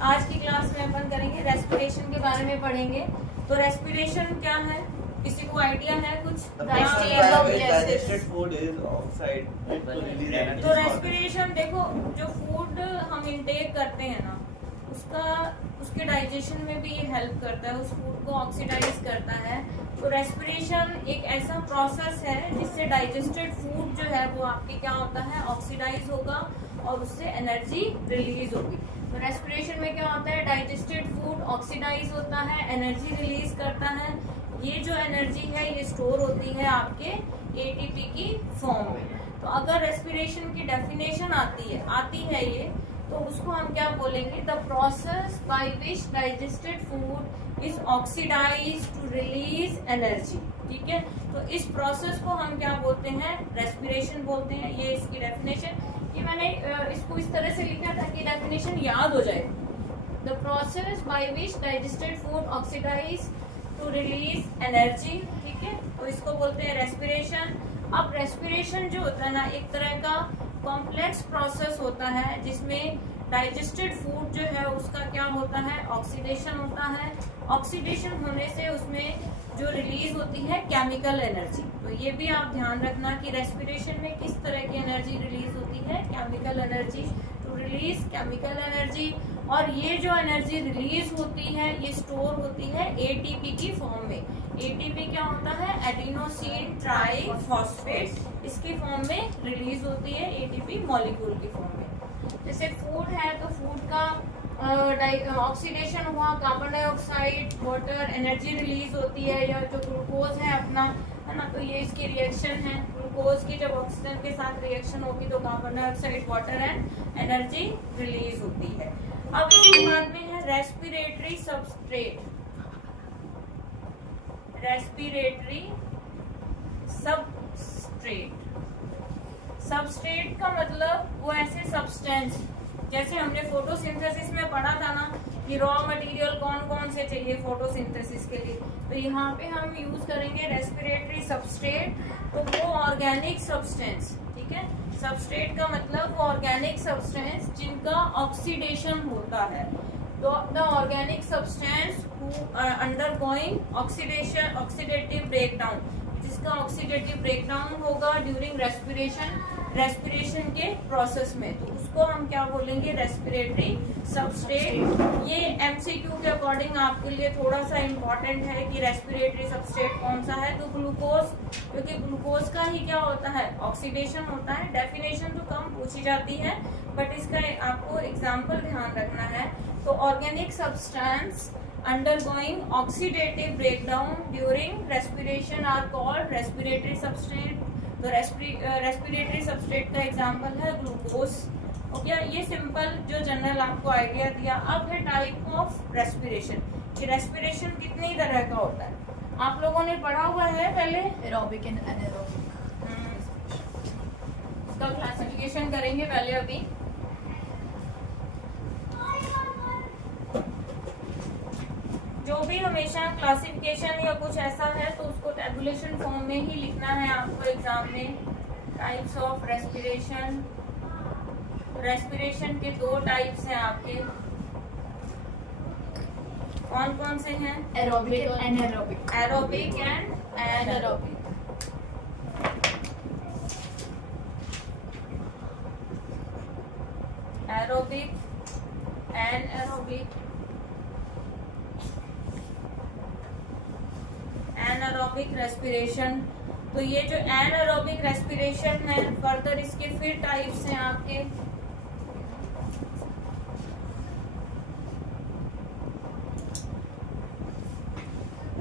आज की क्लास में अपन करेंगे रेस्पिरेशन के बारे में पढ़ेंगे। तो रेस्पिरेशन क्या है, किसी को आइडिया है कुछ? तो रेस्पिरेशन देखो, जो फूड हम इंटेक करते हैं ना, उसके डाइजेशन में भी ये हेल्प करता है, उस फूड को ऑक्सीडाइज करता है। तो रेस्पिरेशन एक ऐसा प्रोसेस है जिससे डाइजेस्टेड फूड जो है वो आपके क्या होता है, ऑक्सीडाइज होगा और उससे एनर्जी रिलीज होगी। तो रेस्पिरेशन में क्या होता है, डाइजेस्टेड फूड ऑक्सीडाइज होता है, एनर्जी रिलीज करता है। ये जो एनर्जी है ये स्टोर होती है आपके एटीपी की फॉर्म में। तो अगर रेस्पिरेशन की डेफिनेशन आती है ये, तो उसको हम क्या बोलेंगे, the process by which digested food is oxidise to release energy. ठीक है, तो इस प्रोसेस को हम क्या बोलते हैं, रेस्पिरेशन बोलते हैं। ये इसकी डेफिनेशन, ये मैंने इसको इस तरह से लिखा ताकि डेफिनेशन याद हो जाए। The process by which digested food oxidise to release energy. ठीक है, तो इसको बोलते हैं रेस्पिरेशन। अब रेस्पिरेशन जो होता है ना, एक तरह का कॉम्प्लेक्स प्रोसेस होता है जिसमें डाइजेस्टेड फूड जो है उसका क्या होता है, ऑक्सीडेशन होता है। ऑक्सीडेशन होने से उसमें जो रिलीज होती है केमिकल एनर्जी। तो ये भी आप ध्यान रखना कि रेस्पिरेशन में किस तरह की एनर्जी रिलीज होती है, chemical energy, to release chemical energy. और ये जो एनर्जी रिलीज होती है ये स्टोर होती है एटीपी की फॉर्म में। एटीपी क्या होता है, एडिनोसिन ट्राइफॉस्फेट, इसकी फॉर्म में रिलीज होती है एटीपी मॉलिक्यूल की फॉर्म में। जैसे फूड है तो फूड का ऑक्सीडेशन हुआ, carbon dioxide, water, energy release होती है, या जो ग्लूकोज है अपना, है ना, तो ये इसकी रिएक्शन है। ग्लूकोज की जब ऑक्सीजन के साथ रिएक्शन होगी तो carbon dioxide, water and energy release होती है। अब इसके बाद में है respiratory substrate. Respiratory substrate, substrate का मतलब वो ऐसे सब्सटेंस, जैसे हमने फोटोसिंथेसिस में पढ़ा था ना कि रॉ मटेरियल कौन कौन से चाहिए फोटोसिंथेसिस के लिए, तो यहाँ पे हम यूज करेंगे रेस्पिरेटरी सबस्ट्रेट। तो वो ऑर्गेनिक सब्सटेंस, ठीक है, सबस्ट्रेट का मतलब वो ऑर्गेनिक सब्सटेंस जिनका ऑक्सीडेशन होता है। तो the organic substance undergoing oxidation, oxidative breakdown, जिसका ऑक्सीडेटिव ब्रेकडाउन होगा ड्यूरिंग रेस्पिरेशन, रेस्पिरेशन के प्रोसेस में, तो उसको हम क्या बोलेंगे, रेस्पिरेटरी सबस्ट्रेट। ये एमसीक्यू के अकॉर्डिंग आपके लिए थोड़ा सा इम्पोर्टेंट है कि रेस्पिरेटरी सबस्ट्रेट कौन सा है। तो ग्लूकोज, क्योंकि ग्लूकोज का ही क्या होता है, ऑक्सीडेशन होता है। डेफिनेशन तो कम पूछी जाती है बट इसका आपको एग्जाम्पल ध्यान रखना है। तो organic substance undergoing oxidative breakdown during respiration are called respiratory substrate। तो रेस्पिरेटरी सबस्ट्रेट का एग्जांपल है ग्लूकोज। ओके, ये सिंपल जो जनरल आपको आइडिया दिया। अब है टाइप ऑफ रेस्पिरेशन, कि रेस्पिरेशन कितनी तरह का होता है, आप लोगों ने पढ़ा हुआ है पहले, एरोबिक एंड एनारोबिक। इसका क्लासिफिकेशन करेंगे पहले अभी। जो भी हमेशा क्लासिफिकेशन या कुछ ऐसा है तो उसको टेबुलेशन फॉर्म में ही लिखना है आपको एग्जाम में। टाइप्स ऑफ रेस्पिरेशन, रेस्पिरेशन के दो टाइप्स हैं आपके, कौन कौन से हैं, एरोबिक और anaerobic. Aerobic and anaerobic. Aerobic, anaerobic, anaerobic respiration. तो ये जो एनारोबिक रेस्पिरेशन है, फर्दर इसके फिर टाइप्स हैं आपके।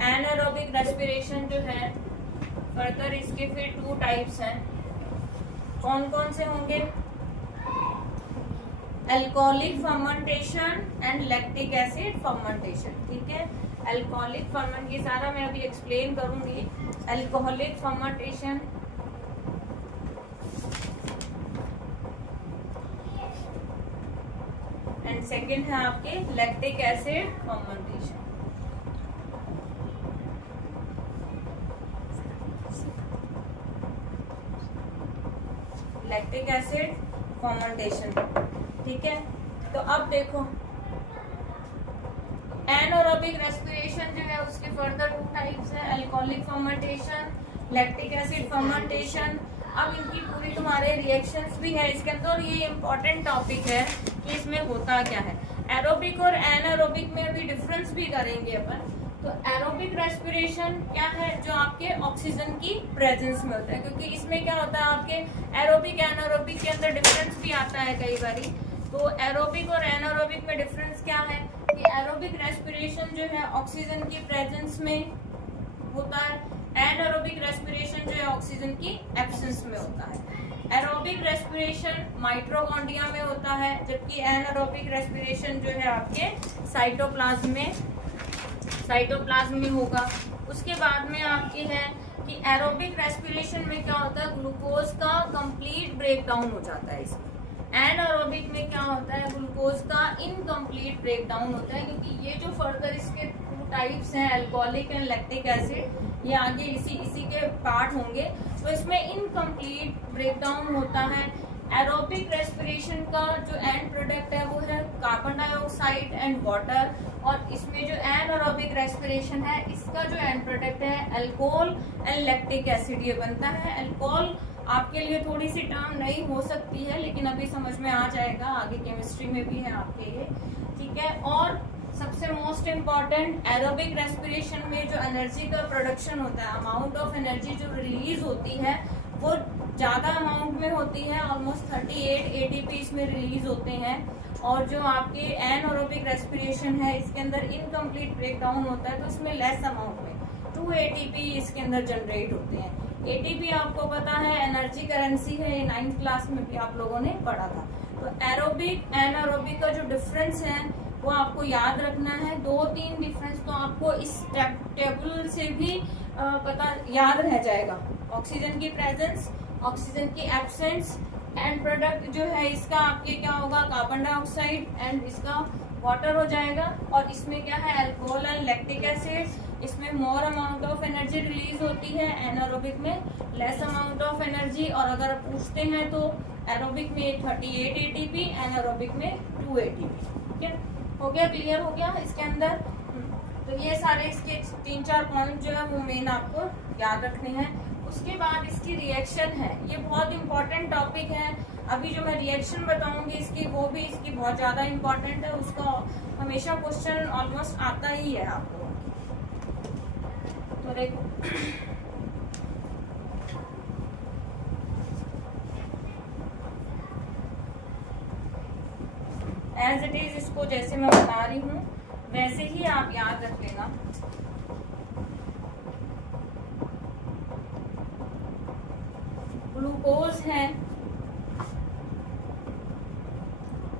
एनारोबिक रेस्पिरेशन जो है, फर्दर इसके फिर 2 टाइप्स हैं। कौन कौन से होंगे, alcoholic fermentation and lactic acid fermentation. ठीक है, अल्कोहलिक फर्मेंट, ये सारा मैं अभी एक्सप्लेन करूंगी। अल्कोहलिक फर्मेंटेशन, एंड सेकंड है आपके lactic acid fermentation. Lactic acid fermentation, ठीक है। तो अब देखो एनारोबिक रेस्पिरेशन जो है उसके फर्दर 2 टाइप्स है, alcoholic fermentation, lactic acid fermentation. अब इनकी पूरी तुम्हारे रिएक्शंस भी है इसके अंदर, और ये इम्पोर्टेंट टॉपिक है कि इसमें होता क्या है। एरोबिक और एनारोबिक में भी डिफरेंस भी करेंगे अपन। तो एरोबिक रेस्पिरेशन क्या है, जो आपके ऑक्सीजन की प्रेजेंस में होता है, क्योंकि इसमें क्या होता है आपके एरोबिक एनारोबिक के अंदर डिफरेंस भी आता है कई बारी। तो एरोबिक और एनारोबिक में डिफरेंस क्या है कि एरोबिक रेस्पिरेशन जो है ऑक्सीजन की प्रेजेंस में होता है, एनारोबिक रेस्पिरेशन जो है ऑक्सीजन की एब्सेंस में होता है। एरोबिक रेस्पिरेशन माइटोकॉन्ड्रिया में होता है, जबकि एनारोबिक रेस्पिरेशन जो है आपके साइटोप्लाज्म में होगा। उसके बाद में आपकी है कि एरोबिक रेस्पिरेशन में क्या होता है, ग्लूकोज का कंप्लीट ब्रेकडाउन हो जाता है इसमें। एनारोबिक में क्या होता है, ग्लूकोज का इनकम्प्लीट ब्रेकडाउन होता है, क्योंकि ये जो फर्दर इसके 2 टाइप्स हैं, अल्कोहलिक एंड लैक्टिक एसिड, ये आगे इसी के पार्ट होंगे। तो इसमें इनकम्प्लीट ब्रेकडाउन होता है। एरोबिक रेस्पिरेशन का जो एंड प्रोडक्ट है वो है कार्बन डाइऑक्साइड एंड वाटर, और इसमें जो एनारोबिक रेस्पिरेशन है इसका जो एंड प्रोडक्ट है अल्कोहल एंड लैक्टिक एसिड ये बनता है। अल्कोहल आपके लिए थोड़ी सी टर्म नई हो सकती है, लेकिन अभी समझ में आ जाएगा, आगे केमिस्ट्री में भी है आपके ये, ठीक है। और सबसे मोस्ट इम्पॉर्टेंट, एरोबिक रेस्पिरेशन में जो एनर्जी का प्रोडक्शन होता है, अमाउंट ऑफ एनर्जी जो रिलीज होती है वो ज्यादा अमाउंट में होती है, ऑलमोस्ट 38 ATP इसमें रिलीज होते हैं। और जो आपके एनारोबिक रेस्पिरेशन है इसके अंदर इनकम्प्लीट ब्रेकडाउन होता है, तो इसमें लेस अमाउंट में 2 ATP इसके अंदर जनरेट होते हैं। ATP आपको पता है एनर्जी करेंसी है, ये 9th क्लास में भी आप लोगों ने पढ़ा था। तो एरोबिक एनारोबिक का जो डिफरेंस है वो आपको याद रखना है। 2-3 डिफरेंस तो आपको इस टेबल से भी पता याद रह जाएगा। ऑक्सीजन की प्रेजेंस, ऑक्सीजन की एब्सेंस, एंड प्रोडक्ट जो है इसका आपके क्या होगा, कार्बन डाइऑक्साइड, एंड इसका वाटर हो जाएगा। और इसमें क्या है, अल्कोहल एंड लैक्टिक एसिड, इसमें more amount of energy release होती है, एनारोबिक में लेस अमाउंट ऑफ एनर्जी। और अगर आप पूछते हैं तो एरोबिक में 38 ATP, एनारोबिक में 2 ATP। ठीक है, हो गया, क्लियर हो गया इसके अंदर। तो ये सारे इसके 3-4 पॉइंट जो है वो मेन आपको याद रखने हैं। उसके बाद इसकी रिएक्शन है, ये बहुत इंपॉर्टेंट टॉपिक है। अभी जो मैं रिएक्शन बताऊंगी इसकी, वो भी इसकी बहुत ज्यादा इंपॉर्टेंट है, उसका हमेशा क्वेश्चन ऑलमोस्ट आता ही है आपको। तो देखो एज इट इज, इसको जैसे मैं बता रही हूँ वैसे ही आप याद रख लेना। ग्लूकोज है,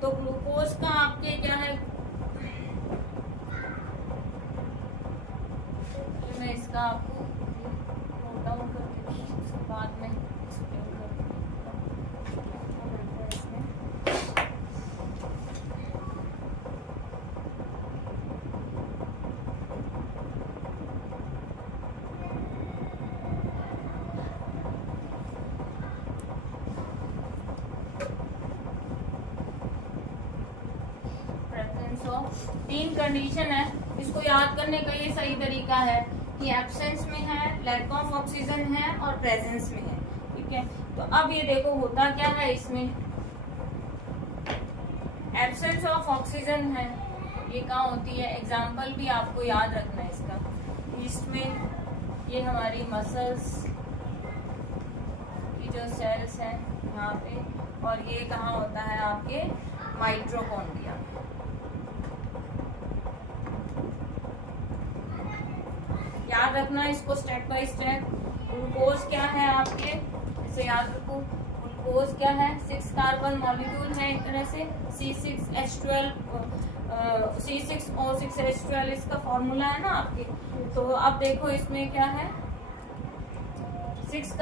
तो ग्लूकोज का आपके क्या है, मैं इसका आपको नोट डाउन कर देती हूँ, उसके बाद में एक्सप्लेन कर तीन कंडीशन है, इसको याद करने का ये सही तरीका है कि एब्सेंस में है, लैक ऑफ ऑक्सीजन है और प्रेजेंस में है। ठीक है, तो अब ये देखो होता क्या है, इसमें एब्सेंस ऑफ ऑक्सीजन है, ये कहाँ होती है, एग्जाम्पल भी आपको याद रखना है इसका। इसमें ये हमारी मसल्स की जो सेल्स हैं यहाँ पे, और ये कहाँ होता है आपके माइटोकॉन्ड्रिया। याद रखना इसको स्टेप बाय स्टेप। ग्लूकोज क्या है आपके, इसे याद रखो। ग्लूकोज क्या है, 6 कार्बन मॉलिक्यूल है एक तरह से, C6O6H12 इसका फॉर्मूला है ना आपके। तो अब देखो इसमें क्या है, 6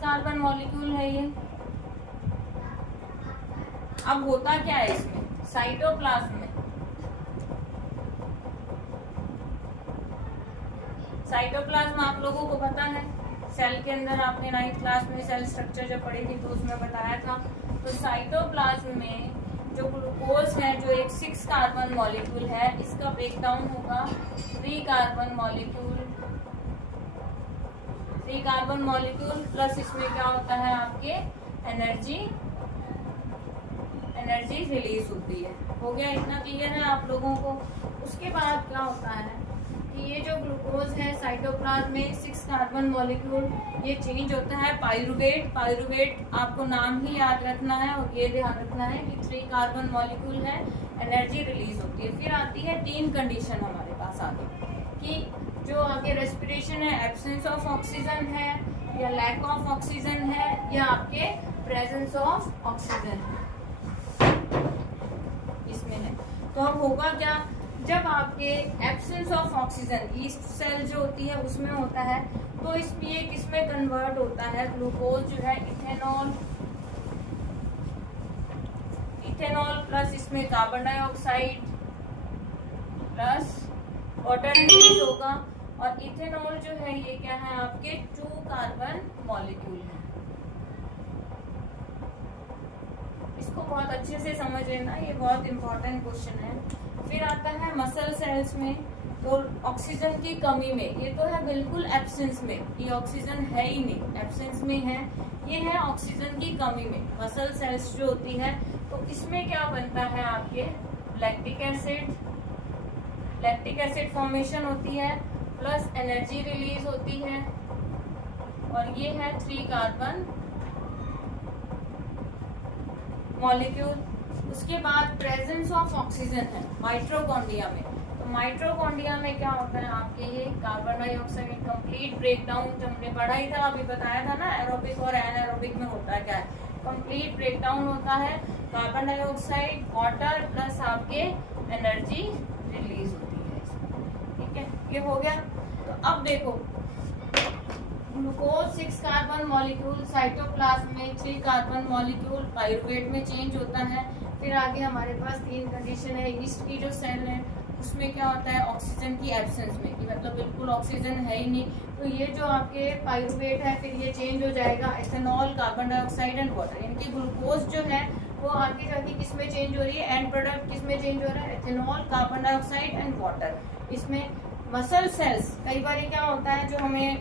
कार्बन मॉलिक्यूल है ये। अब होता क्या है इसमें, साइटोप्लाज्म में, साइटोप्लाज्म आप लोगों को पता है, सेल के अंदर आपने 9th क्लास में सेल स्ट्रक्चर जब पढ़ी थी तो उसमें बताया था। तो साइटोप्लाज्म में जो ग्लूकोज है, जो एक 6 कार्बन मॉलिक्यूल है, इसका ब्रेकडाउन होगा 3 carbon molecule. 3 carbon molecule plus इसमें क्या होता है आपके एनर्जी रिलीज होती है। हो गया, इतना क्लियर है आप लोगों को। उसके बाद क्या होता है कि ये जो ग्लूकोज है साइटोप्लाज्म में 6 कार्बन मॉलिक्यूल ये चेंज होता है पाइरुवेट। पाइरुवेट आपको नाम ही याद रखना है और ये ध्यान रखना है कि 3 कार्बन मॉलिक्यूल है, एनर्जी रिलीज होती है। फिर आती है 3 कंडीशन हमारे पास आगे कि जो आगे रेस्पिरेशन है, एब्सेंस ऑफ ऑक्सीजन है या लैक ऑफ ऑक्सीजन है या आपके प्रेजेंस ऑफ ऑक्सीजन है, इसमें है। तो अब होगा क्या, जब आपके absence of oxygen yeast cell जो होती है उसमें होता है तो ये किसमें कन्वर्ट होता है, ग्लूकोज जो है इथेनॉल प्लस इसमें carbon dioxide plus water release होगा। और इथेनॉल जो है ये क्या है आपके 2 कार्बन मॉलिक्यूल है। इसको बहुत अच्छे से समझ लेना, ये बहुत इंपॉर्टेंट क्वेश्चन है। फिर आता है मसल सेल्स में, तो ऑक्सीजन की कमी में, ये तो है बिल्कुल एब्सेंस में, ये ऑक्सीजन है ही नहीं, एब्सेंस में है, ये है ऑक्सीजन की कमी में। मसल सेल्स जो होती है तो इसमें क्या बनता है आपके लैक्टिक एसिड फॉर्मेशन होती है प्लस एनर्जी रिलीज होती है और ये है 3 कार्बन मॉलिक्यूल। उसके बाद प्रेजेंस ऑफ ऑक्सीजन है माइटोकॉन्ड्रिया में। तो माइटोकॉन्ड्रिया में क्या होता है आपके ये कार्बन डाइऑक्साइड कंप्लीट ब्रेकडाउन, जो हमने पढ़ा ही था, अभी बताया था ना एरोबिक और एनारोबिक में होता है क्या है, कंप्लीट ब्रेकडाउन होता है, कार्बन डाइऑक्साइड वाटर प्लस आपके एनर्जी रिलीज होती है। ठीक है, ये हो गया। तो अब देखो ग्लूकोज 6 कार्बन मॉलिक्यूल साइटोप्लाज्म में 3 कार्बन मॉलिक्यूल पाइरुवेट में चेंज होता है। फिर आगे हमारे पास 3 कंडीशन है। ईस्ट की जो सेल है उसमें क्या होता है ऑक्सीजन की एब्सेंस में, कि मतलब बिल्कुल ऑक्सीजन है ही नहीं, तो ये जो आपके पाइरुवेट है फिर ये चेंज हो जाएगा ethanol, carbon dioxide and water. इनकी ग्लूकोज जो है वो आगे जाके किसमें चेंज हो रही है, एंड प्रोडक्ट किसमें चेंज हो रहा है, ethanol, carbon dioxide and water. इसमें मसल सेल्स कई बार क्या होता है जो हमें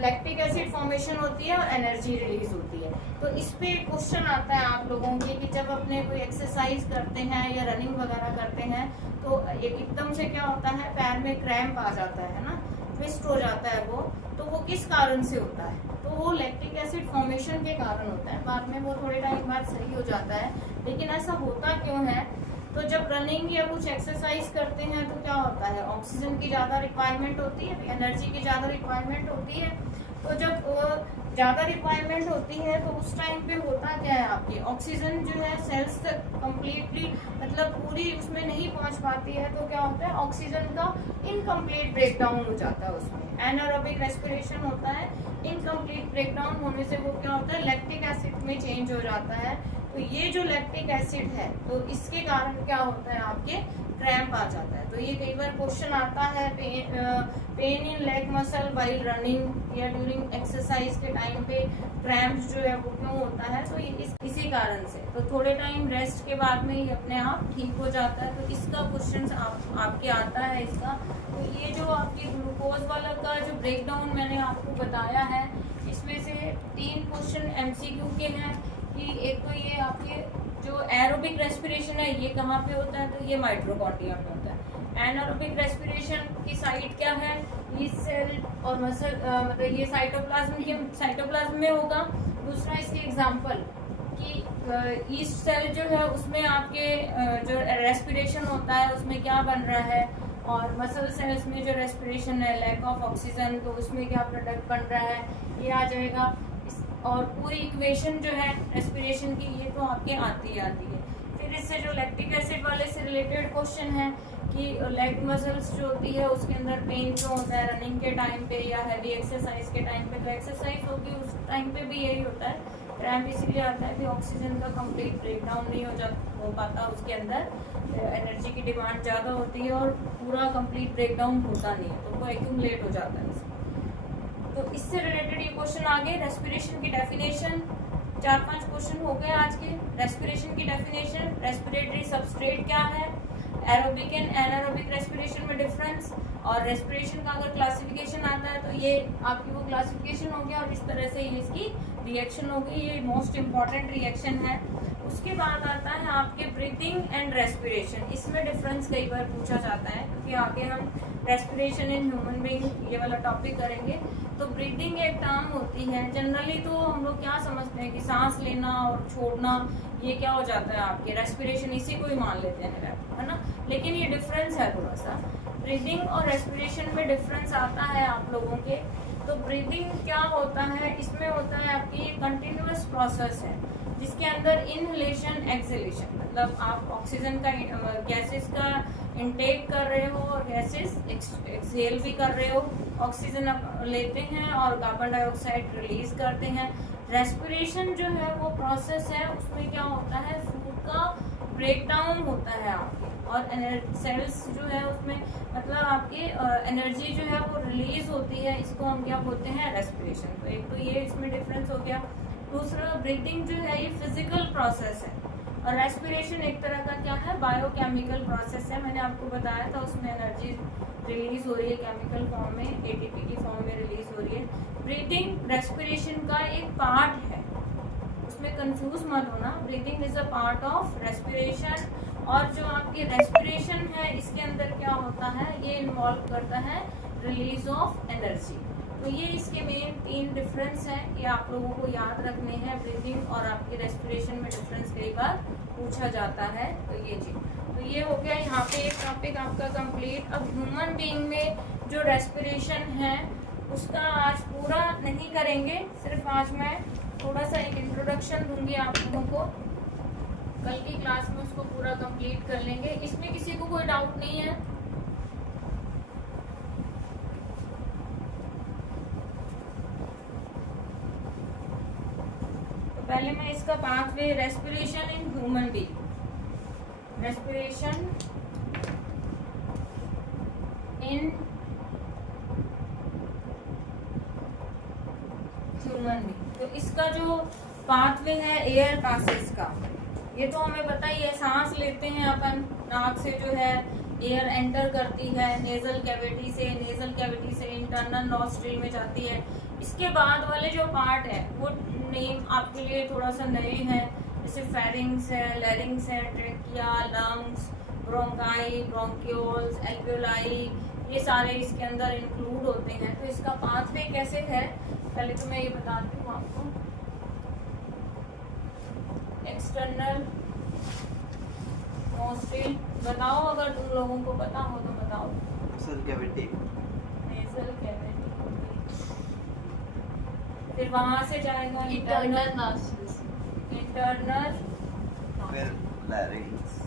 लैक्टिक एसिड फॉर्मेशन होती है और एनर्जी रिलीज होती है। तो इस पे क्वेश्चन आता है आप लोगों के कि जब अपने कोई एक्सरसाइज करते हैं या रनिंग वगैरह करते हैं तो एकदम से क्या होता है पैर में क्रैम्प आ जाता है ना, ट्विस्ट हो जाता है वो, तो वो किस कारण से होता है, तो वो लैक्टिक एसिड फॉर्मेशन के कारण होता है। बाद में वो थोड़े टाइम बाद सही हो जाता है, लेकिन ऐसा होता क्यों है, तो जब रनिंग या कुछ एक्सरसाइज करते हैं तो क्या होता है ऑक्सीजन की ज़्यादा रिक्वायरमेंट होती है, एनर्जी की ज़्यादा रिक्वायरमेंट होती है। तो जब ज़्यादा रिक्वायरमेंट होती है तो उस टाइम पे होता क्या है आपकी ऑक्सीजन जो है सेल्स तक कम्प्लीटली मतलब पूरी उसमें नहीं पहुंच पाती है, तो क्या होता है ऑक्सीजन का इनकम्प्लीट ब्रेकडाउन हो जाता है, उसमें एनारोबिक रेस्पिरेशन होता है। इनकम्प्लीट ब्रेकडाउन होने से वो क्या होता है लैक्टिक एसिड में चेंज हो जाता है। तो ये जो लैक्टिक एसिड है तो इसके कारण क्या होता है आपके क्रैम्प आ जाता है। तो ये कई बार क्वेश्चन आता है pain in leg muscle while running या ड्यूरिंग एक्सरसाइज के टाइम पे क्रैम्प जो है वो क्यों होता है, तो ये इसी कारण से। तो थोड़े टाइम रेस्ट के बाद में ये अपने आप ठीक हो जाता है। तो इसका क्वेश्चन आपके आता है इसका। तो ये जो आपकी ग्लूकोज वाला का जो ब्रेकडाउन मैंने आपको बताया है इसमें से 3 क्वेश्चन MCQ के हैं कि एक तो ये आपके जो एरोबिक रेस्पिरेशन है ये कहाँ पे होता है, तो ये माइटोकॉन्ड्रिया में होता है। एनारोबिक रेस्पिरेशन की साइट क्या है, ईस्ट सेल और मसल मतलब ये साइटोप्लाज्म में होगा। दूसरा इसके एग्जांपल कि ईस्ट सेल जो है उसमें आपके जो रेस्पिरेशन होता है उसमें क्या बन रहा है, और मसल सेल्स में जो रेस्पिरेशन है लैक ऑफ ऑक्सीजन, तो उसमें क्या प्रोडक्ट बन रहा है ये आ जाएगा। और पूरी इक्वेशन जो है रेस्पिरेशन की ये तो आपके आती है। फिर इससे जो लैक्टिक एसिड वाले से रिलेटेड क्वेश्चन है कि लेग मसल्स जो होती है उसके अंदर पेन क्यों होता है रनिंग के टाइम पे या हैवी एक्सरसाइज के टाइम पे, तो एक्सरसाइज होगी उस टाइम पे भी यही होता है, क्रैम्प इसलिए आता है कि ऑक्सीजन का कंप्लीट ब्रेकडाउन नहीं हो पाता, उसके अंदर एनर्जी की डिमांड ज़्यादा होती है और पूरा कंप्लीट ब्रेकडाउन होता नहीं है, तो वो एक्यूमुलेट हो जाता है। तो इससे रिलेटेड ये क्वेश्चन आ गए। रेस्पिरेशन की डेफिनेशन, 4-5 क्वेश्चन हो गए आज के। रेस्पिरेशन की डेफिनेशन, रेस्पिरेटरी सबस्ट्रेट क्या है, एरोबिक एंड एनारोबिक रेस्पिरेशन में डिफरेंस, और रेस्पिरेशन का अगर क्लासिफिकेशन आता है तो ये आपकी वो क्लासिफिकेशन हो गया और इस तरह से ये इसकी रिएक्शन हो गई। ये मोस्ट इम्पॉर्टेंट रिएक्शन है। उसके बाद आता है आपके ब्रीथिंग एंड रेस्पिरेशन। इसमें डिफरेंस कई बार पूछा जाता है क्योंकि आगे हम रेस्पिरेशन इन ह्यूमन बीइंग ये वाला टॉपिक करेंगे। तो ब्रीथिंग एक टर्म होती है। जनरली तो हम लोग क्या समझते हैं कि सांस लेना और छोड़ना ये क्या हो जाता है आपके रेस्पिरेशन, इसी को ही मान लेते हैं, है ना। लेकिन ये डिफरेंस है थोड़ा सा। ब्रीदिंग और रेस्पिरेशन में डिफरेंस आता है आप लोगों के। तो ब्रीदिंग क्या होता है, इसमें होता है आपकी कंटिन्यूअस प्रोसेस है जिसके अंदर इनहेलेशन एक्सहेलेशन, मतलब आप ऑक्सीजन का गैसेस का इनटेक कर रहे हो और गैसेस एक्सहेल भी कर रहे हो। ऑक्सीजन आप लेते हैं और कार्बन डाइऑक्साइड रिलीज करते हैं। रेस्पिरेशन जो है वो प्रोसेस है, उसमें क्या होता है फूड का ब्रेक डाउन होता है आपके, और सेल्स जो है उसमें मतलब आपकी एनर्जी जो है वो रिलीज होती है। इसको हम क्या बोलते हैं, रेस्पिरेशन। तो एक तो ये इसमें डिफरेंस हो गया। दूसरा ब्रीथिंग जो है ये फिजिकल प्रोसेस है और रेस्पिरेशन एक तरह का क्या है, बायोकेमिकल प्रोसेस है। मैंने आपको बताया था उसमें एनर्जी रिलीज हो रही है केमिकल फॉर्म में, एटीपी की फॉर्म में रिलीज हो रही है। ब्रीथिंग रेस्पिरेशन का एक पार्ट है, उसमें कंफ्यूज मत होना। Breathing is a part of respiration, और जो आपकी रेस्पिरेशन है इसके अंदर क्या होता है, ये इन्वॉल्व करता है रिलीज ऑफ एनर्जी। तो ये इसके मेन 3 डिफरेंस हैं, ये आप लोगों को याद रखने हैं। ब्रीथिंग और आपकी रेस्पिरेशन में डिफरेंस कई बार पूछा जाता है। तो ये जी, तो ये हो गया यहाँ पे एक टॉपिक आपका कंप्लीट। अब ह्यूमन बीइंग में जो रेस्पिरेशन है उसका आज पूरा नहीं करेंगे, सिर्फ आज मैं थोड़ा सा एक इंट्रोडक्शन दूंगी आप लोगों को। कल की क्लास में उसको पूरा कंप्लीट कर लेंगे। इसमें किसी को कोई डाउट नहीं है? तो पहले मैं इसका pathway, respiration in human being, respiration in human being, तो इसका जो पाथवे है एयर पासेस का, ये तो हमें पता ही है। सांस लेते हैं अपन, नाक से जो है एयर एंटर करती है नेजल कैविटी से, नेजल कैविटी से इंटरनल नॉस्ट्रिल में जाती है। इसके बाद वाले जो पार्ट है वो नेम आपके लिए थोड़ा सा नए हैं, जैसे फेरिंग्स है, लैरिंग्स है, trachea, lungs, bronchi, bronchioles, alveoli, ये सारे इसके अंदर इंक्लूड होते हैं। तो इसका पाथवे कैसे है पहले तो मैं ये बताती हूँ आपको। एक्सटर्नल नोस्ट्रिल, बताओ अगर तुम लोगों को पता हो तो बताओ। नेजल कैविटी, नेजल कैविटी, फिर वहां से जाएगा इंटरनल नॉस्ट्रिल्स, इंटरनल, फिर लैरिंग्स,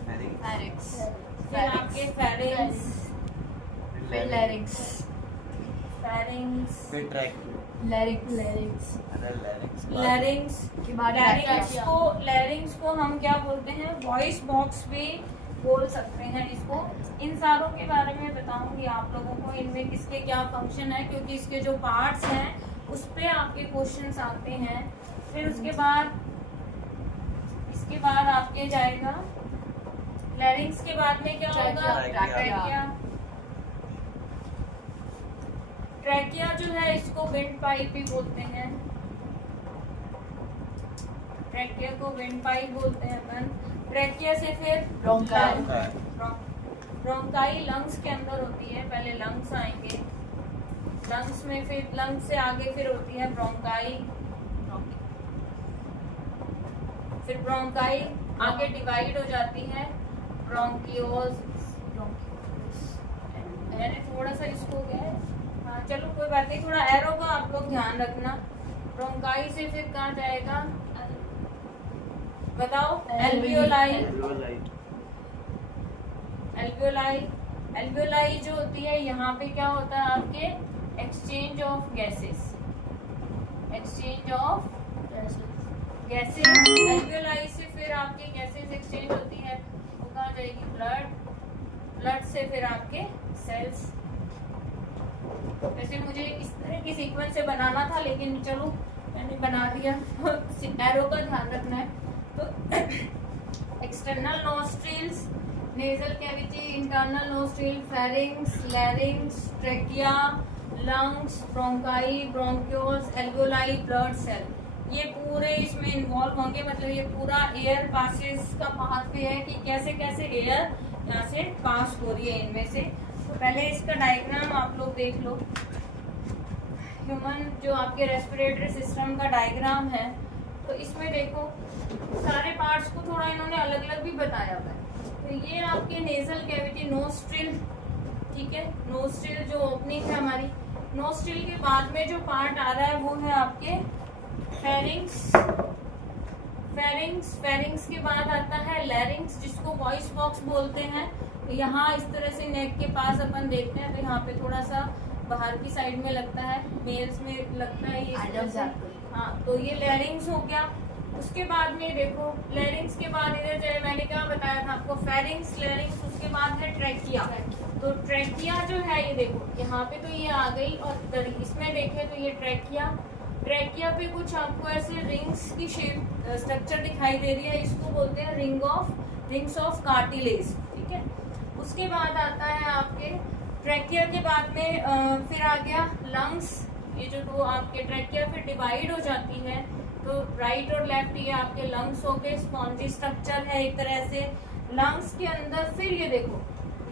फेरिंक्स, फिर आपके फेरिंग्स, फिर लैरिंक्स, फेरिंग्स, फिर ट्रैकिया, लैरिंक्स, लैरिंग्स। के बाद लैरिंग्स को हम क्या बोलते हैं, वॉइस बॉक्स भी बोल सकते हैं इसको। इन सारों के बारे में बताऊंगी आप लोगों को, इनमें किसके क्या फंक्शन है, क्योंकि इसके जो पार्ट्स हैं उस पे आपके क्वेश्चंस आते हैं। फिर उसके बाद इसके बाद आपके जाएगा लैरिंग्स के बाद में क्या होगा, ट्रैकिया। ट्रैकिया जो है इसको विंड पाइप भी बोलते हैं, ट्रैकिया को विंड पाइप बोलते हैं अपन। ट्रैकिया से फिर ब्रोंकाई, ब्रोंकाई लंग्स के अंदर होती है, पहले लंग्स आएंगे, लंग्स में फिर लंग्स से आगे फिर होती है ब्रोंकाई, फिर ब्रोंकाई आगे डिवाइड हो जाती है ब्रोंकियोल्स। मैंने थोड़ा सा इसको गया है, हाँ चलो कोई बात नहीं, थोड़ा एरो का आप लोग ध्यान रखना। ब्रोंकाई से फिर कहाँ जाएगा बताओ, एल्वियोलाई। एल्वियोलाई, एल्वियोलाई जो होती है यहाँ पे क्या होता है आपके exchange of gases, exchange of gases. Alveoli से फिर आपकी गैसेस एक्सचेंज होती है, वो कहाँ जाएगी, ब्लड, ब्लड से फिर आपके सेल्स। वैसे मुझे इस तरह की सीक्वेंस से बनाना था लेकिन चलो मैंने बना दिया। एरो का ध्यान रखना है। तो external nostrils, nasal cavity, internal nostril, pharynx, larynx, trachea, lungs, bronchi, bronchioles, alveoli, blood cell, ये पूरे इसमें इन्वॉल्व होंगे। मतलब ये पूरा एयर पासेस का पाथ है कि कैसे कैसे एयर यहाँ से पास हो रही है इनमें से। तो पहले इसका डायग्राम आप लोग देख लो। ह्यूमन जो आपके रेस्पिरेटरी सिस्टम का डायग्राम है, तो इसमें देखो सारे पार्ट्स को थोड़ा इन्होंने अलग अलग भी बताया हुआ है। तो ये आपके नेजल कैविटी, नोस्ट्रिल, ठीक है, नोस्ट्रिल जो ओपनिंग है हमारी। नोस्ट्रिल के बाद में जो पार्ट आ रहा है वो है आपके फेरिंग्स। फेरिंग्स के बाद आता है लैरिंग्स, जिसको वॉइस बॉक्स बोलते हैं। तो यहाँ इस तरह से नेक के पास अपन देखते हैं, तो यहाँ पे थोड़ा सा बाहर की साइड में लगता है, मेल्स में लगता है ये इस तरह से। हाँ, तो ये लैरिंग्स हो गया। उसके बाद में देखो लैरिंग्स के बाद इधर जो मैंने क्या बताया था आपको, फेरिंग्स, लैरिंग्स, उसके बाद है ट्रैकिया। तो ट्रैकिया जो है ये देखो यहाँ पे तो ये आ गई, और इधर इसमें देखें तो ये ट्रैकिया पे कुछ आपको ऐसे रिंग्स की शेप स्ट्रक्चर दिखाई दे रही है। इसको बोलते हैं रिंग्स ऑफ कार्टिलेज, ठीक है। उसके बाद आता है आपके ट्रैकिया के बाद में फिर आ गया लंग्स। ये जो दो आपके ट्रैकिया फिर डिवाइड हो जाती है, तो राइट और लेफ्ट ये आपके लंग्स हो गए। स्पॉन्जी स्ट्रक्चर है एक तरह से। लंग्स के अंदर फिर ये देखो,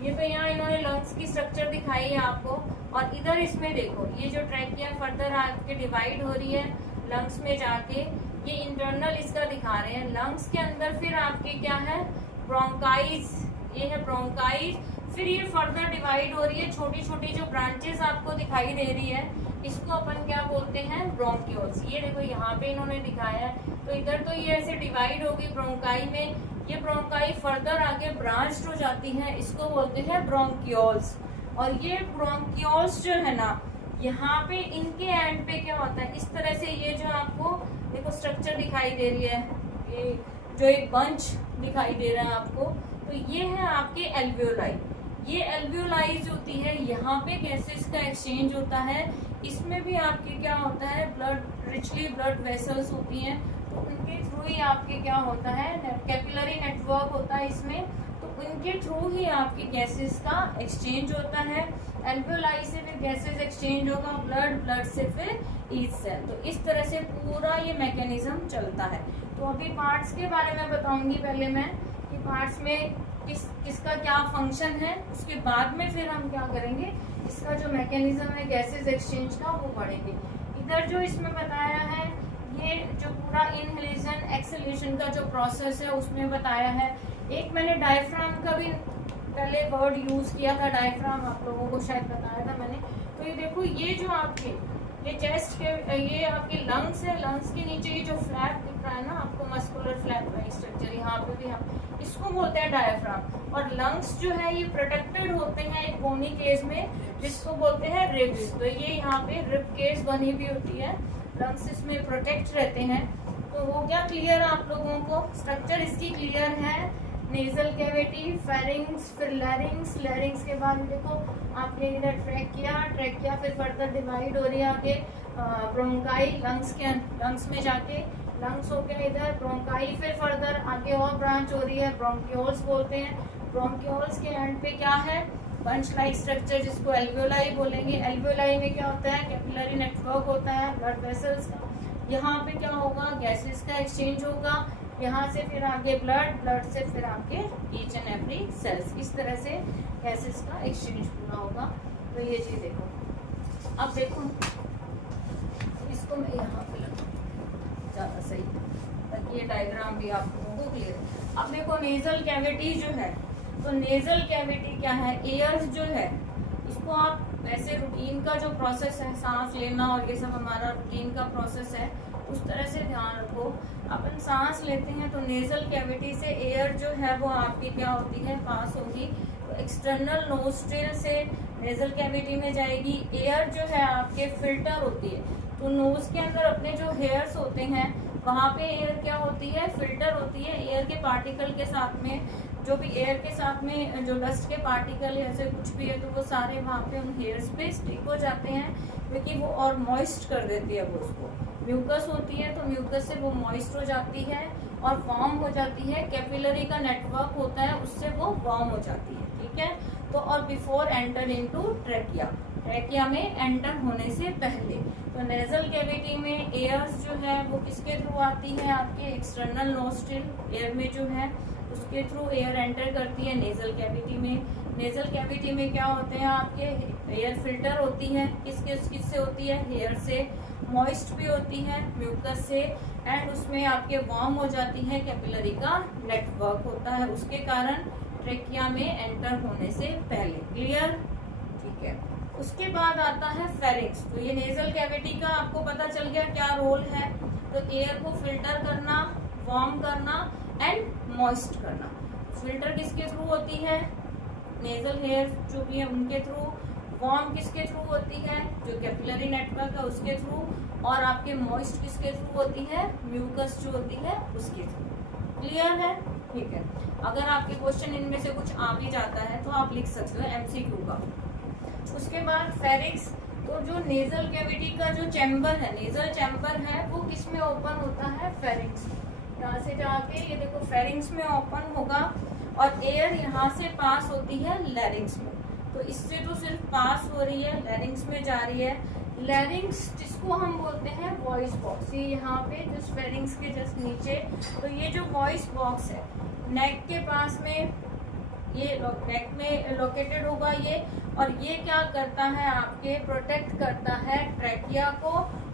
ये तो यहाँ इन्होंने लंग्स की स्ट्रक्चर दिखाई है आपको, और इधर इसमें देखो ये जो ट्रैकिया फर्दर आपके डिवाइड हो रही है लंग्स में जाके, ये इंटरनल इसका दिखा रहे हैं। लंग्स के अंदर फिर आपके क्या है, ब्रोंकाइज, ये है ब्रोंकाइज। फिर ये फर्दर डिवाइड हो रही है, छोटी छोटी जो ब्रांचेस आपको दिखाई दे रही है, इसको अपन क्या बोलते हैं, ब्रोंक्यूल्स। ये देखो यहाँ पे इन्होंने दिखाया है। तो इधर तो ये ऐसे डिवाइड होगी ब्रोंकाई में, ये ब्रोंकाई फर्दर आगे ब्रांच्ड हो जाती है, इसको बोलते हैं ब्रोंक्यूल्स। और ये ब्रोंक्यूल्स जो है ना, यहाँ पे इनके एंड पे क्या होता है, इस तरह से ये जो आपको देखो स्ट्रक्चर दिखाई दे रही है, ये जो एक बंच दिखाई दे रहा है आपको, तो ये है आपके एल्वेओलाई। ये एल्वेओलाई होती है, यहाँ पे गैसेस का एक्सचेंज होता है। इसमें भी आपके क्या होता है, रिचली ब्लड वेसल्स होती हैं, तो उनके थ्रू ही आपके क्या होता है, कैपिलरी नेटवर्क होता है इसमें, तो उनके थ्रू ही आपके गैसेस का एक्सचेंज होता है। एल्वेओलाई से फिर गैसेस एक्सचेंज होगा, ब्लड से फिर ईच सेल। तो इस तरह से पूरा ये मैकेनिज्म चलता है। तो अभी पार्ट्स के बारे में बताऊंगी पहले मैं, कि पार्ट्स में किसका क्या फंक्शन है, उसके बाद में फिर हम क्या करेंगे, इसका जो मैकेनिज्म है गैसेस एक्सचेंज का वो पढ़ेंगे। इधर जो इसमें बताया है, ये जो पूरा इनहेलेशन एक्सहेलेशन का जो प्रोसेस है उसमें बताया है। एक मैंने डायफ्राम का भी पहले वर्ड यूज किया था, डायफ्राम आप लोगों को शायद बताया था मैंने। तो ये देखो, ये जो आपके ये चेस्ट के, ये आपके लंग्स है, लंग्स के नीचे ये जो फ्लैप दिख रहा है ना आपको, मस्कुलर फ्लैप का स्ट्रक्चर, यहाँ पे भी हम इसको बोलते हैं डायफ्राम। और लंग्स जो है ये प्रोटेक्टेड होते हैं एक बोनी केज में, जिसको बोलते हैं रिब्स। तो ये यहाँ पे रिब केज बनी हुई होती है, लंग्स इसमें प्रोटेक्ट रहते हैं। तो वो क्या क्लियर है आप लोगों को, स्ट्रक्चर इसकी क्लियर है। नेजल कैविटी, फेरिंग्स, फिर लैरिंग्स, लैरिंग्स के बाद देखो आपने इधर ट्रैकिया फिर फर्दर डिवाइड हो रही है आगे ब्रोंकाई, लंग्स में जाके लंग्स हो गया इधर, ब्रोंकाई फिर फर्दर आगे और ब्रांच हो रही है, ब्रोंक्यूल्स बोलते हैं। ब्रोंक्यूल्स के एंड पे क्या है, बंच लाइक स्ट्रक्चर, जिसको एल्वेओलाई बोलेंगे। एल्वेओलाई में क्या होता है, कैपिलरी नेटवर्क होता है ब्लड वेसल्स का। यहाँ पे क्या होगा, गैसेस का एक्सचेंज होगा, यहाँ से फिर आगे ब्लड से फिर आगे ईच एंड एवरी सेल्स, इस तरह से गैसेस का एक्सचेंज पूरा होगा। तो ये चीज देखो, अब देखो इसको मैं यहाँ पे लगाऊं ज़्यादा सही, ताकि ये डायग्राम भी आप लोगों को क्लियर हो। अब देखो नेजल कैविटी जो है, तो नेजल कैविटी क्या है, एयर जो है, इसको आप वैसे रूटीन का जो प्रोसेस है, सांस लेना और ये सब हमारा रूटीन का प्रोसेस है, उस तरह से ध्यान रखो। अपन सांस लेते हैं तो नेजल कैविटी से एयर जो है वो आपकी क्या होती है, पास होगी। तो एक्सटर्नल नोस्ट्रिल से नेजल कैविटी में जाएगी। एयर जो है आपके फिल्टर होती है, तो नोज के अंदर अपने जो हेयर्स होते हैं वहाँ पे एयर क्या होती है, फिल्टर होती है। एयर के पार्टिकल के साथ में जो भी एयर के साथ में जो डस्ट के पार्टिकल ऐसे कुछ भी है, तो वो सारे वहाँ पे उन हेयर्स पे स्टिक हो जाते हैं, क्योंकि वो और मॉइस्ट कर देती है वो उसको। म्यूकस होती है तो म्यूकस से वो मॉइस्ट हो जाती है और वार्म हो जाती है। कैपिलरी का नेटवर्क होता है उससे वो वार्म हो जाती है, ठीक है। तो और before enter into trachea, trachea में एंटर होने से पहले। तो नेजल कैविटी में एयर्स जो है वो किसके थ्रू आती है, आपके एक्सटर्नल नोस्ट्रिल एयर में जो है उसके थ्रू एयर एंटर करती है नेजल कैविटी में। नेजल कैविटी में क्या होते हैं आपके एयर फिल्टर होती है, किससे होती है, हेयर से। मॉइस्ट भी होती है म्यूकस से, एंड उसमें आपके वार्म हो जाती है, कैपिलरी का नेटवर्क होता है उसके कारण ट्रेकिया में एंटर होने से पहले। क्लियर, ठीक है। उसके बाद आता है फेरिंक्स। तो ये नेजल कैविटी का आपको पता चल गया क्या रोल है। तो एयर को फिल्टर करना, वार्म करना एंड मॉइस्ट करना। फिल्टर किसके थ्रू होती है, नेजल हेयर जो भी है उनके थ्रू। वार्म किसके थ्रू होती है, जो कैपिलरी नेटवर्क है उसके थ्रू। और आपके मॉइस्ट किसके थ्रू होती है, म्यूकस जो होती है उसके थ्रू। क्लियर है, ठीक है। अगर आपके क्वेश्चन इनमें से कुछ आ भी जाता है तो आप लिख सकते हो एमसीक्यू का। उसके बाद फेरिंक्स, तो जो नेजल कैविटी का जो चैम्बर है, नेजल चैम्बर है, वो किस में ओपन होता है, फेरिंक्स। यहाँ से जाके ये देखो फेरिंक्स में ओपन होगा और एयर यहाँ से पास होती है लैरिंग्स में। तो इससे तो सिर्फ पास हो रही है, लैरिंग्स में जा रही है। लैरिंग्स जिसको हम बोलते हैं वॉइस बॉक्स, ये यहाँ पे जो फेरिंक्स के जस्ट नीचे। तो ये जो वॉइस बॉक्स है नेक के पास में, ये नेक में लोकेटेड होगा ये। और ये क्या करता है, आपके प्रोटेक्ट करता है ट्रैकिया को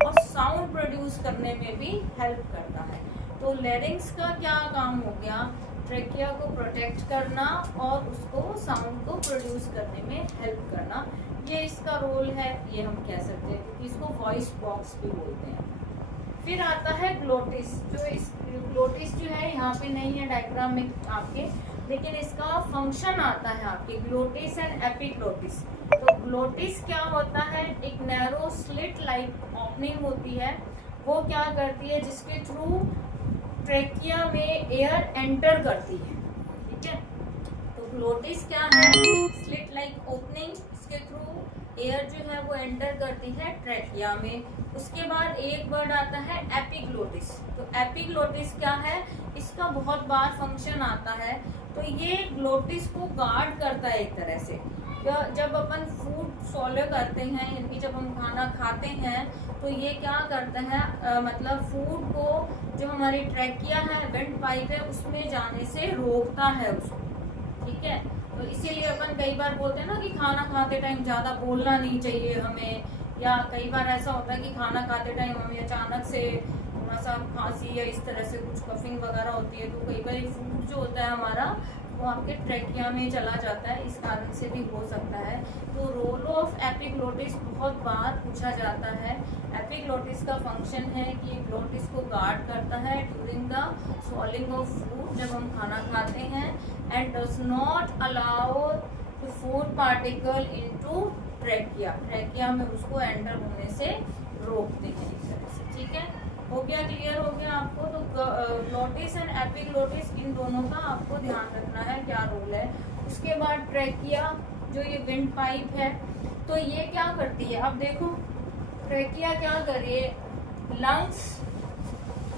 और साउंड प्रोड्यूस करने में भी हेल्प करता है। तो लैरिंग्स का क्या काम हो गया, ट्रैकिया को प्रोटेक्ट करना और उसको साउंड को प्रोड्यूस करने में हेल्प करना, ये इसका रोल है, ये हम कह सकते हैं, क्योंकि इसको वॉइस बॉक्स भी बोलते हैं। फिर आता है ग्लोटिस। जो इस ग्लोटिस जो है यहाँ पे नहीं है डायग्राम में आपके, लेकिन इसका फंक्शन आता है आपके ग्लोटिस एंड एपिग्लोटिस। तो ग्लोटिस क्या होता है, एक नैरो स्लिट लाइक ओपनिंग होती है, वो क्या करती है, जिसके थ्रू ट्रेकिया में एयर एंटर करती है, ठीक है। तो ग्लोटिस क्या है, स्लिट लाइक ओपनिंग, इसके थ्रू एयर जो है वो एंटर करती है ट्रेकिया में। उसके बाद एक वर्ड आता है एपिग्लोटिस। तो एपिग्लोटिस क्या है, इसका बहुत बार फंक्शन आता है। तो ये ग्लोटिस को गार्ड करता है एक तरह से। जब अपन फूड सॉलो करते हैं, यानी जब हम खाना खाते हैं, तो ये क्या करता है, मतलब फूड को जो हमारी ट्रैकिया है, वेंट पाइप है, उसमें जाने से रोकता है उसको, ठीक है। तो इसीलिए अपन कई बार बोलते हैं ना कि खाना खाते टाइम ज्यादा बोलना नहीं चाहिए हमें, या कई बार ऐसा होता है कि खाना खाते टाइम हमें अचानक से थोड़ा सा खांसी या इस तरह से कुछ कफिंग वगैरह होती है, तो कई बार फूड जो होता है हमारा वो आपके ट्रैकिया में चला जाता है, इस कारण से भी हो सकता है। तो रोल ऑफ एपिग्लोटिस बहुत बार पूछा जाता है। एपिग्लोटिस का फंक्शन है कि ग्लोटिस को गार्ड करता है during the swallowing of food, जब हम खाना खाते हैं, and does not allow the food particle into trachea, trachea में उसको एंटर होने से रोकते हैं इस तरह से, ठीक है। हो गया, क्लियर हो गया आपको। तो ग्लोटिस एंड एपिग्लोटिस, इन दोनों का आपको ध्यान रखना है क्या रोल है। उसके बाद ट्रैकिया, जो ये विंड पाइप है, तो ये क्या करती है, अब देखो ट्रैकिया क्या कर रही है,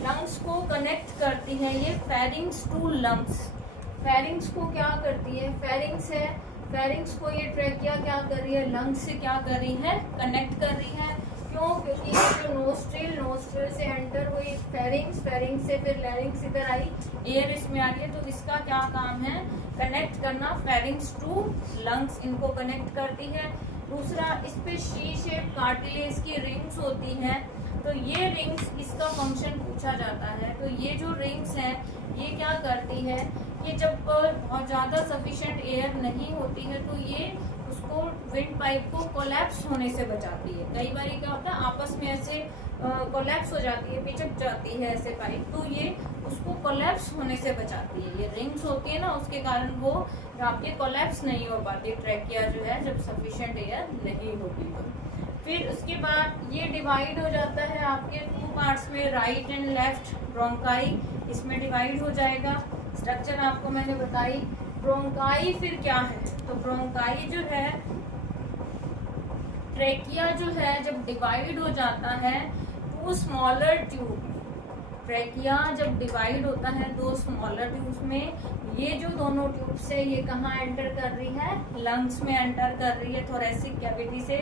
लंग्स को कनेक्ट करती है ये फेरिंग्स टू लंग्स। फेरिंग्स को क्या करती है, फेरिंग्स है, फेरिंग्स को ये ट्रैकिया क्या कर रही है, लंग्स से क्या कर रही है, कनेक्ट कर रही है। क्यों, क्योंकि ये जो नोस्ट्रिल से एंटर हुई फेरिंग्स से फिर लैरिंग्स इधर आई, एयर इसमें आ रही है, तो इसका क्या काम है, कनेक्ट करना, फेरिंग्स टू लंग्स, इनको कनेक्ट करती है। दूसरा, इस पे शी शेप कार्टिलेज की रिंग्स होती हैं, तो ये रिंग्स, इसका फंक्शन पूछा जाता है। तो ये जो रिंग्स हैं ये क्या करती है, ये जब बहुत ज़्यादा सफिशिएंट एयर नहीं होती है तो ये उसको विंड पाइप को कोलैप्स होने से बचाती है। कई बार क्या होता है, आपस में ऐसे कोलैप्स हो जाती है, पिचक जाती है ऐसे पाइप, तो ये उसको कोलैप्स होने से बचाती है। ये रिंग्स होती है ना, उसके कारण वो आपके कोलैप्स नहीं हो पाती ट्रैकिया जो है, जब सफिशिएंट एयर नहीं होती तो। फिर उसके बाद ये डिवाइड हो जाता है आपके 2 पार्ट्स में, राइट एंड लेफ्ट ब्रोंकाई, इसमें डिवाइड हो जाएगा। स्ट्रक्चर आपको मैंने बताई। ब्रोंकाई फिर क्या है, तो ब्रोंकाई जो है, ट्रैकिया जो है जब डिवाइड हो जाता है टू स्मॉलर ट्यूब। ट्रैकिया जब डिवाइड होता है दो स्मॉलर ट्यूब्स में, ये जो दोनों ट्यूब्स है ये कहाँ एंटर कर रही है, लंग्स में एंटर कर रही है थोरेसिक कैविटी से,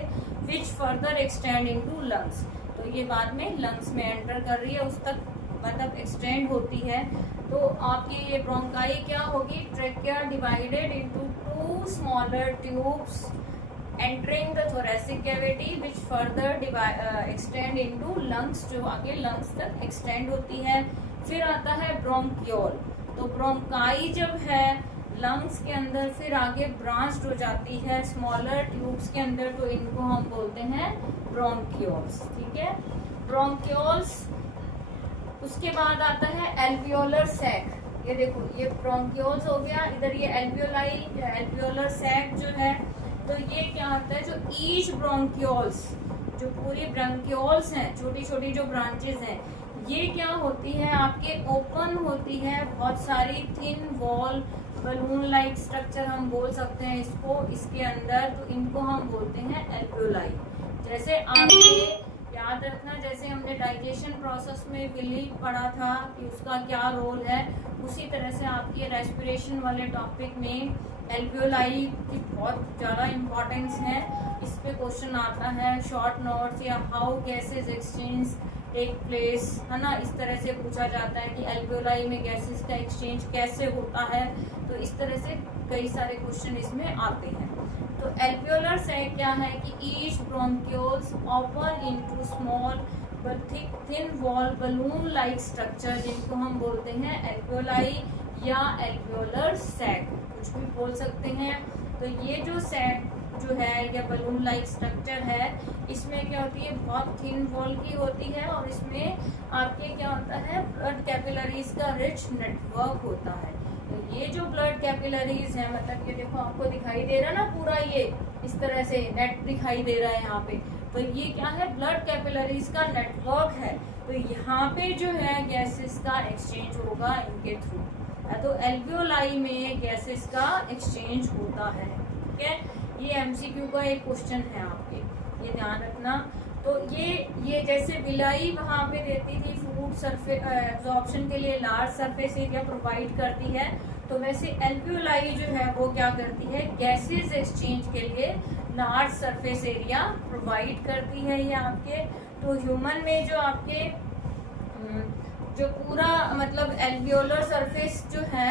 which further extend into lungs. तो ये बाद में लंग्स में एंटर कर रही है, उस तक मतलब एक्सटेंड होती है। तो आपकी ये ब्रोंकाई क्या होगी, trachea divided into two smaller tubes entering the thoracic cavity which further extend into lungs, जो आगे लंग्स तक एक्सटेंड होती है। फिर आता है ब्रोंकियोल। तो ब्रोंकाई जब है लंग्स के अंदर, फिर आगे ब्रांच्ड हो जाती है स्मॉलर ट्यूब्स के अंदर, तो इनको हम बोलते हैं ब्रोंकियोल्स। ठीक है, ब्रोंकियोल्स। उसके बाद आता है एल्वियोलर सैक। ये देखो, ये ब्रोंकियोल्स हो गया, इधर ये एल्वियोलर सैक जो है, तो ये क्या होता है, जो ईच ब्रोंकियोल्स, जो पूरी ब्रोंकियोल्स हैं, छोटी छोटी जो ब्रांचेस हैं, ये क्या होती है आपके ओपन होती है, बहुत सारी thin wall balloon like structure हम बोल सकते हैं इसको, इसके अंदर, तो इनको हम बोलते हैं एल्वियोलाई। जैसे आपके याद रखना, जैसे हमने डाइजेशन प्रोसेस में विली पढ़ा था कि उसका क्या रोल है, उसी तरह से आपके रेस्पिरेशन वाले टॉपिक में एल्वियोलाई की बहुत ज़्यादा इम्पोर्टेंस है। इस पे क्वेश्चन आता है शॉर्ट नोट्स, या how gases exchange take place, है ना, इस तरह से पूछा जाता है कि एल्वियोलाई में गैसेस का एक्सचेंज कैसे होता है। तो इस तरह से कई सारे क्वेश्चन इसमें आते हैं। तो एल्वियोलर सैक क्या है कि each bronchioles open into small but thin wall balloon like structure, जिनको हम बोलते हैं एल्वियोलाई या एल्वियोलर सैक, कुछ भी बोल सकते हैं। तो ये जो सैक जो है या बलून लाइक स्ट्रक्चर है, इसमें क्या होती है, बहुत थिन वॉल की होती है, और इसमें आपके क्या होता है, ब्लड कैपिलरीज का रिच नेटवर्क होता है। तो ये जो ब्लड कैपिलरीज है, मतलब ये देखो आपको दिखाई दे रहा है ना, पूरा ये इस तरह से नेट दिखाई दे रहा है यहाँ पे, तो ये क्या है, ब्लड कैपिलरीज का नेटवर्क है। तो यहाँ पे जो है गैसेस का एक्सचेंज होगा इनके थ्रू। तो एल्वियोलाई में गैसेस का एक्सचेंज होता है। ठीक है, ये एमसीक्यू का एक क्वेश्चन है आपके, ये ध्यान रखना। तो ये जैसे विलाई वहाँ पे देती थी फूड सरफेस एब्जॉर्प्शन के लिए लार्ज सरफेस एरिया प्रोवाइड करती है, तो वैसे एल्वियोलाई जो है वो क्या करती है, गैसेस एक्सचेंज के लिए लार्ज सरफेस एरिया प्रोवाइड करती है ये आपके। तो ह्यूमन में जो आपके जो पूरा मतलब एल्वियोलर सरफेस जो है,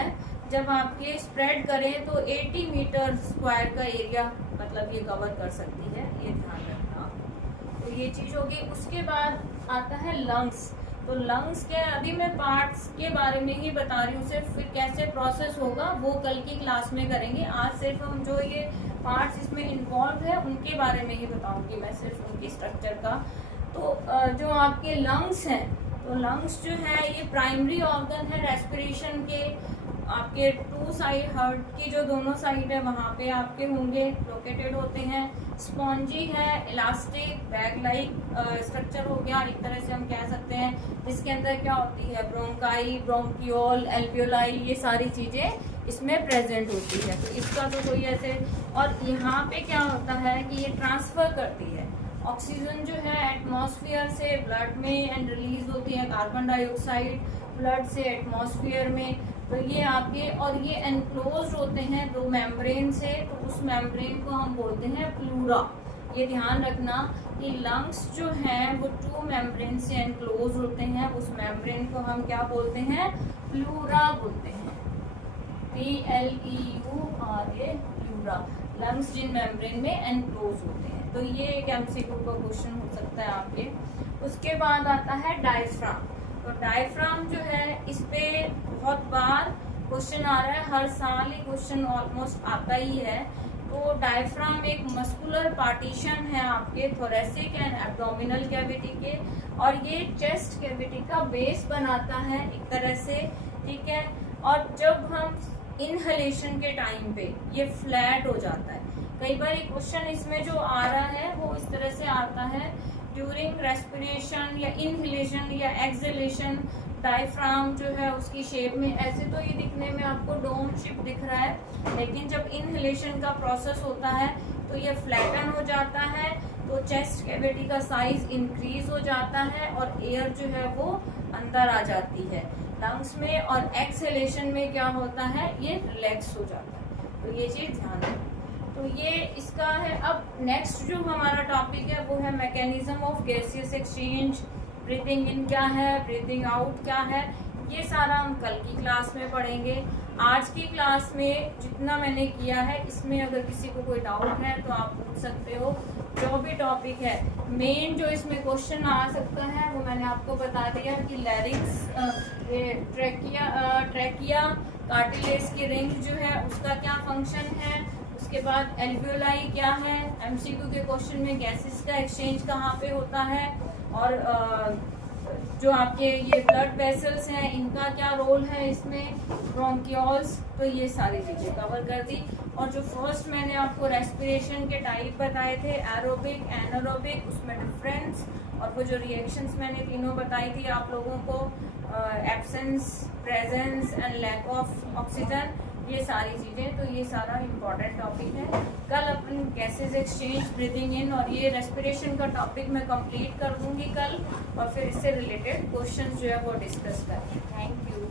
जब आपके स्प्रेड करें तो 80 मीटर स्क्वायर का एरिया मतलब ये कवर कर सकती है, ये ध्यान रखना। तो ये चीज होगी। उसके बाद आता है लंग्स। तो लंग्स के अभी मैं पार्ट्स के बारे में ही बता रही हूँ, सिर्फ फिर कैसे प्रोसेस होगा वो कल की क्लास में करेंगे। आज सिर्फ हम जो ये पार्ट्स इसमें इन्वॉल्व है उनके बारे में ही बताऊंगी मैं, सिर्फ उनकी स्ट्रक्चर का। तो जो आपके लंग्स हैं, तो लंग्स जो है ये प्राइमरी ऑर्गन है रेस्पिरेशन के। आपके टू साइड हार्ट की जो दोनों साइड है वहाँ पे आपके होंगे, लोकेटेड होते हैं। स्पॉन्जी है, इलास्टिक बैग लाइक स्ट्रक्चर हो गया एक तरह से हम कह सकते हैं, जिसके अंदर क्या होती है, ब्रोंकाई, ब्रोंकियोल, एल्वियोलाई, ये सारी चीजें इसमें प्रेजेंट होती है। तो इसका तो कोई ऐसे, और यहाँ पे क्या होता है कि ये ट्रांसफर करती है ऑक्सीजन जो है एटमॉस्फेयर से ब्लड में एंड रिलीज होती है कार्बन डाइऑक्साइड ब्लड से एटमॉस्फेयर में। तो ये आपके, और ये एनक्लोज होते हैं दो मेम्ब्रेन से, तो उस मेम्ब्रेन को हम बोलते हैं प्लूरा। ये ध्यान रखना कि लंग्स जो हैं वो टू मेम्ब्रेन से एनक्लोज होते हैं, उस मेम्ब्रेन को हम क्या बोलते हैं, प्लूरा बोलते हैं, PLEURA, प्लूरा। लंग्स जिन मेम्ब्रेन में एनक्लोज होते हैं। तो ये एक MCQ का क्वेश्चन हो सकता है आपके। उसके बाद आता है डायफ्राम। तो डायफ्राम जो है इस पे बहुत बार क्वेश्चन आ रहा है, हर साल ही क्वेश्चन ऑलमोस्ट आता ही है। तो डायफ्राम एक मस्कुलर पार्टीशन है आपके थोरेसिक एंड एब्डोमिनल कैविटी के, और ये चेस्ट कैविटी का बेस बनाता है एक तरह से। ठीक है, और जब हम इनहेलेशन के टाइम पे ये फ्लैट हो जाता है। कई बार एक क्वेश्चन इसमें जो आ रहा है वो इस तरह से आता है, ड्यूरिंग रेस्पिरेशन या इनहेलेशन या एक्सहेलेशन डायफ्राम जो है उसकी शेप में, ऐसे तो ये दिखने में आपको डोम शेप दिख रहा है, लेकिन जब इनहेलेशन का प्रोसेस होता है तो ये फ्लैटन हो जाता है, तो चेस्ट कैविटी का साइज इंक्रीज हो जाता है और एयर जो है वो अंदर आ जाती है लंग्स में, और एक्सहेलेशन में क्या होता है, ये रिलैक्स हो जाता है। तो ये चीज ध्यान रखें। तो ये इसका है। अब नेक्स्ट जो हमारा टॉपिक है वो है mechanism of gaseous exchange. Breathing इन क्या है, ब्रीथिंग आउट क्या है, ये सारा हम कल की क्लास में पढ़ेंगे। आज की क्लास में जितना मैंने किया है इसमें अगर किसी को कोई डाउट है तो आप पूछ सकते हो। जो भी टॉपिक है, मेन जो इसमें क्वेश्चन आ सकता है वो मैंने आपको बता दिया कि लैरिंक्स, ट्रैकिया कार्टिलेज की रिंग जो है उसका क्या फंक्शन है, उसके बाद एल्वियोलाई क्या है, एमसीक्यू के क्वेश्चन में गैसेस का एक्सचेंज कहाँ पे होता है, और जो आपके ये ब्लड वेसल्स हैं इनका क्या रोल है इसमें, ब्रोंकियोल्स, तो ये सारी चीजें कवर कर दी। और जो फर्स्ट मैंने आपको रेस्पिरेशन के टाइप बताए थे, एरोबिक, एनारोबिक, उसमें डिफरेंस, और वो जो रिएक्शंस मैंने तीनों बताई थी आप लोगों को, absence, presence and lack of oxygen, ये सारी चीजें, तो ये सारा इम्पोर्टेंट टॉपिक है। कल अपन गैसेज एक्सचेंज, ब्रीदिंग इन और ये रेस्पिरेशन का टॉपिक मैं कंप्लीट कर दूंगी कल, और फिर इससे रिलेटेड क्वेश्चंस जो है वो डिस्कस करेंगे। Thank you.